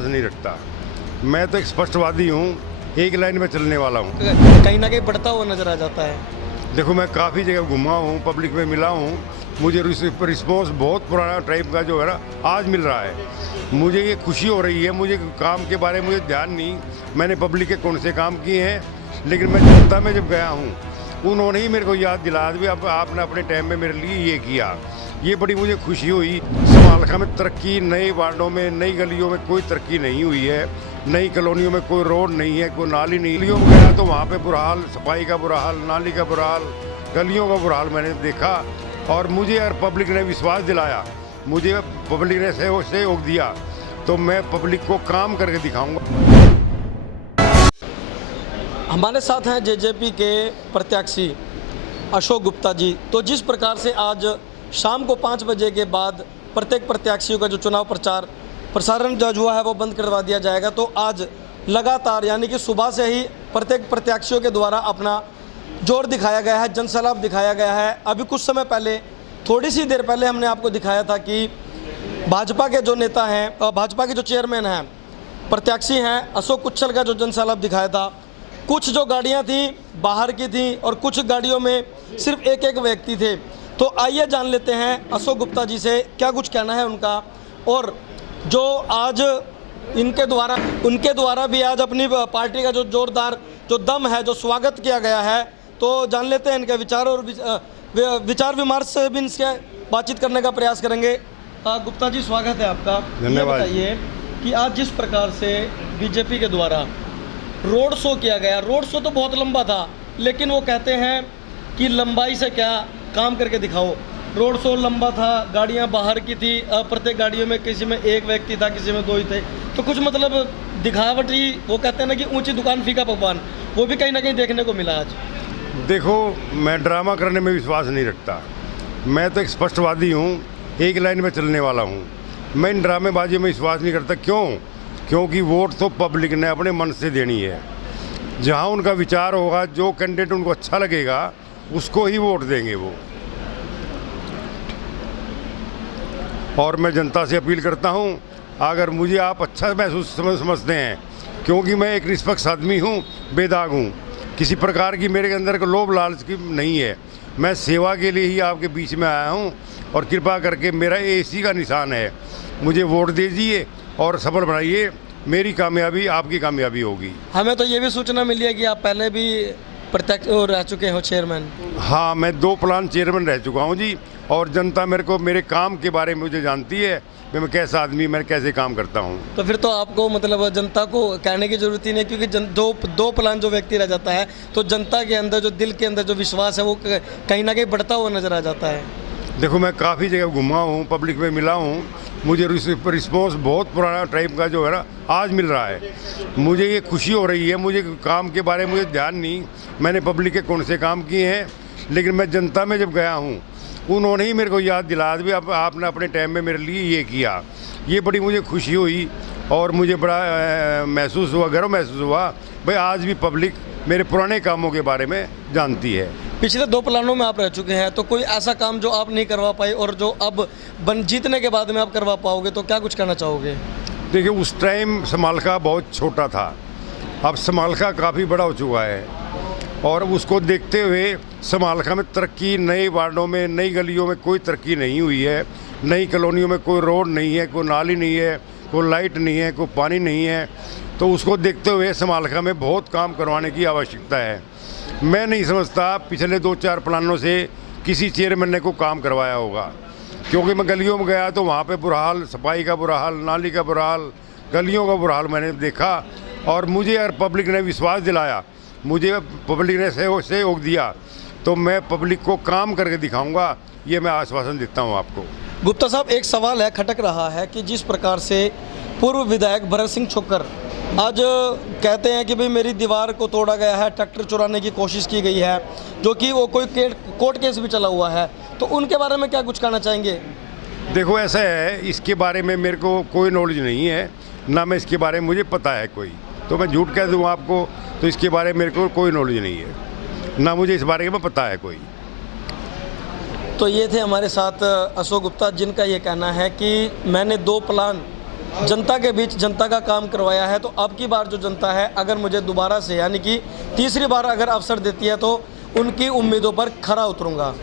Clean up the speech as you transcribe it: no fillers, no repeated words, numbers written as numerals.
विश्वास नहीं रखता। मैं तो एक स्पष्टवादी हूँ, एक लाइन में चलने वाला हूँ। कहीं ना कहीं बढ़ता हुआ नजर आ जाता है। देखो, मैं काफ़ी जगह घुमा हूँ, पब्लिक में मिला हूँ, मुझे रिस्पॉन्स बहुत पुराना टाइप का जो है ना आज मिल रहा है। मुझे ये खुशी हो रही है। मुझे काम के बारे में मुझे ध्यान नहीं, मैंने पब्लिक के कौन से काम किए हैं, लेकिन मैं जनता में जब गया हूँ उन्होंने ही मेरे को याद दिलाया भी अब आपने अपने टाइम में मेरे लिए ये किया। ये बड़ी मुझे खुशी हुई। समालखा में तरक्की, नए वार्डों में, नई गलियों में कोई तरक्की नहीं हुई है। नई कॉलोनियों में कोई रोड नहीं है, कोई नाली नहीं। गलियों में गया तो वहाँ पे बुरा हाल, सफाई का बुरा हाल, नाली का बुरा हाल, गलियों का बुरा हाल मैंने देखा। और मुझे अगर पब्लिक ने विश्वास दिलाया, मुझे पब्लिक ने सहयोग दिया, तो मैं पब्लिक को काम करके दिखाऊंगा। हमारे साथ हैं जेजेपी के प्रत्याशी अशोक गुप्ता जी। तो जिस प्रकार से आज शाम को 5 बजे के बाद प्रत्येक प्रत्याशियों का जो चुनाव प्रसारण जो हुआ है वो बंद करवा दिया जाएगा, तो आज लगातार यानी कि सुबह से ही प्रत्येक प्रत्याशियों के द्वारा अपना जोर दिखाया गया है, जनसैलाब दिखाया गया है। अभी कुछ समय पहले, थोड़ी सी देर पहले हमने आपको दिखाया था कि भाजपा के जो नेता हैं, भाजपा के जो चेयरमैन हैं, प्रत्याशी हैं, अशोक कुच्छल का जो जनसैलाब दिखाया था। कुछ जो गाड़ियां थी बाहर की थी और कुछ गाड़ियों में सिर्फ एक एक व्यक्ति थे। तो आइए जान लेते हैं अशोक गुप्ता जी से क्या कुछ कहना है उनका, और जो आज उनके द्वारा भी आज अपनी पार्टी का जो जोरदार जो दम है, जो स्वागत किया गया है, तो जान लेते हैं इनके विचार और विचार विमर्श से भी इनसे बातचीत करने का प्रयास करेंगे। गुप्ता जी, स्वागत है आपका। धन्यवाद। ये बताइए कि आज जिस प्रकार से बीजेपी के द्वारा रोड शो किया गया, रोड शो तो बहुत लंबा था, लेकिन वो कहते हैं कि लंबाई से क्या, काम करके दिखाओ। रोड शो लंबा था, गाड़ियां बाहर की थी, प्रत्येक गाड़ियों में किसी में एक व्यक्ति था, किसी में 2 ही थे। तो कुछ मतलब दिखावटी, वो कहते हैं ना कि ऊंची दुकान फीका पकवान, वो भी कहीं ना कहीं देखने को मिला आज। देखो, मैं ड्रामा करने में विश्वास नहीं रखता। मैं तो एक स्पष्टवादी हूँ, एक लाइन में चलने वाला हूँ। मैं इन ड्रामेबाजी में विश्वास नहीं करता। क्योंकि वोट तो पब्लिक ने अपने मन से देनी है। जहाँ उनका विचार होगा, जो कैंडिडेट उनको अच्छा लगेगा, उसको ही वोट देंगे वो। और मैं जनता से अपील करता हूँ, अगर मुझे आप अच्छा महसूस समझते हैं, क्योंकि मैं एक निष्पक्ष आदमी हूँ, बेदाग हूँ, किसी प्रकार की मेरे अंदर को लोभ लालच की नहीं है। मैं सेवा के लिए ही आपके बीच में आया हूँ, और कृपा करके मेरा इसी का निशान है, मुझे वोट दीजिए और सफल बनाइए। मेरी कामयाबी आपकी कामयाबी होगी। हमें तो ये भी सूचना मिली है कि आप पहले भी प्रत्यक्ष रह चुके हो चेयरमैन। हाँ, मैं 2 प्लान चेयरमैन रह चुका हूँ जी, और जनता मेरे काम के बारे में मुझे जानती है कि मैं कैसा आदमी, मैं कैसे काम करता हूँ। तो फिर तो आपको मतलब जनता को कहने की जरूरत ही नहीं, क्योंकि दो प्लान जो व्यक्ति रह जाता है, तो जनता के अंदर जो दिल के अंदर जो विश्वास है वो कहीं ना कहीं बढ़ता हुआ नजर आ जाता है। देखो, मैं काफ़ी जगह घुमा हूँ, पब्लिक में मिला हूँ, मुझे रिस्पॉन्स बहुत पुराना टाइप का जो है ना आज मिल रहा है। मुझे ये खुशी हो रही है। मुझे काम के बारे में मुझे ध्यान नहीं, मैंने पब्लिक के कौन से काम किए हैं, लेकिन मैं जनता में जब गया हूँ उन्होंने ही मेरे को याद दिलाया भी अब आपने अपने टाइम में मेरे लिए ये किया। ये बड़ी मुझे खुशी हुई, और मुझे बड़ा गर्व महसूस हुआ भाई आज भी पब्लिक मेरे पुराने कामों के बारे में जानती है। पिछले 2 प्लानों में आप रह चुके हैं, तो कोई ऐसा काम जो आप नहीं करवा पाए और जो अब जीतने के बाद में आप करवा पाओगे, तो क्या कुछ कहना चाहोगे? देखिए, उस टाइम समालखा बहुत छोटा था, अब समालखा काफ़ी बड़ा हो चुका है, और उसको देखते हुए समालखा में तरक्की, नए वार्डों में, नई गलियों में कोई तरक्की नहीं हुई है। नई कॉलोनियों में कोई रोड नहीं है, कोई नाली नहीं है, कोई लाइट नहीं है, कोई पानी नहीं है। तो उसको देखते हुए समालखा में बहुत काम करवाने की आवश्यकता है। मैं नहीं समझता पिछले 2-4 प्लानों से किसी चेयरमैन ने को काम करवाया होगा, क्योंकि मैं गलियों में गया तो वहाँ पे बुरा हाल, सफाई का बुरा हाल, नाली का बुरा हाल, गलियों का बुरा हाल मैंने देखा। और मुझे अगर पब्लिक ने विश्वास दिलाया, मुझे पब्लिक ने सहयोग दिया, तो मैं पब्लिक को काम करके दिखाऊंगा। ये मैं आश्वासन देता हूँ आपको। गुप्ता साहब, एक सवाल है, खटक रहा है कि जिस प्रकार से पूर्व विधायक भरत सिंह छोक्कर आज कहते हैं कि भाई मेरी दीवार को तोड़ा गया है, ट्रैक्टर चुराने की कोशिश की गई है, जो कि वो कोई कोर्ट केस भी चला हुआ है, तो उनके बारे में क्या कुछ कहना चाहेंगे? देखो, ऐसा है, इसके बारे में मेरे को कोई नॉलेज नहीं है, ना मैं इसके बारे में मुझे पता है कोई, तो मैं झूठ कह दूँ आपको, तो इसके बारे में मेरे को कोई नॉलेज नहीं है, ना मुझे इस बारे में पता है कोई। तो ये थे हमारे साथ अशोक गुप्ता, जिनका ये कहना है कि मैंने 2 प्लान जनता के बीच जनता का काम करवाया है, तो अब की बार जो जनता है अगर मुझे दोबारा से यानी कि तीसरी बार अगर अवसर देती है तो उनकी उम्मीदों पर खरा उतरूंगा।